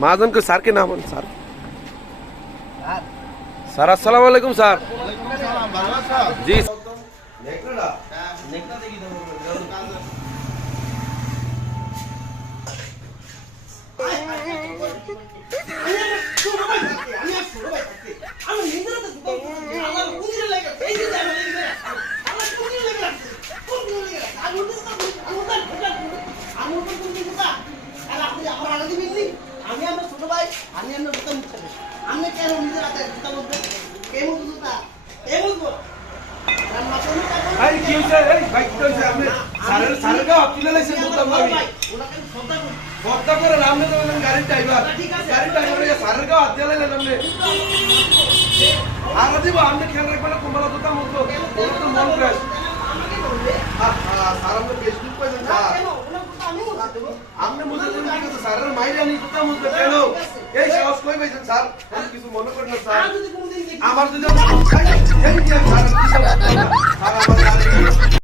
महाजन को सर के नाम है सर। सर अस्सलाम वालेकुम सर। जी भाई क्यों से भाई क्यों से हमने सारे सारे का अकेले लाइसेंस होता है होता पर हमने तो गाड़ी ड्राइवर या सारे का अकेले ले हमने आगे वो हमने खेल रख वाला कुंभला होता मुझको तो मॉल क्रैश हां सारा में फेसबुक पे था हमने मुझे तो सारे माइल नहीं होता मुझको चलो এই সাহস কই পাইছেন স্যার কিছু মনে করেন না স্যার আমার যদি